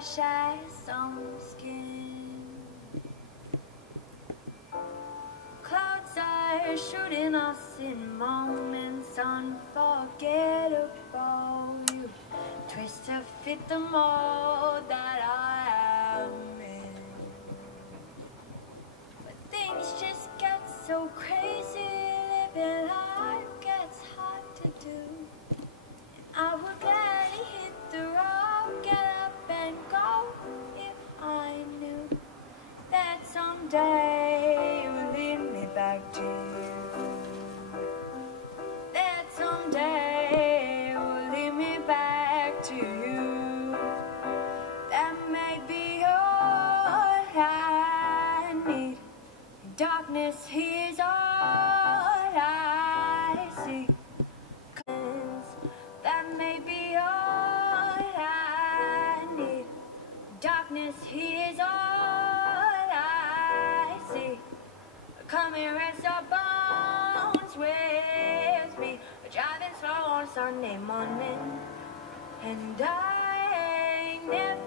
fresh as some skin. Clouds are shooting us in moments unforgettable. You twist to fit the mold that I am in. But things just get so crazy, living life gets hard to do. I would gladly hit the road, get up and go if I knew that someday you would lead me back to you. That someday you would lead me back to you. That may be all I need. Darkness, here's all I see. That may be all I need. Darkness, here's all I see. Come and rest your bones with me. We're driving slow on Sunday morning, and I ain't never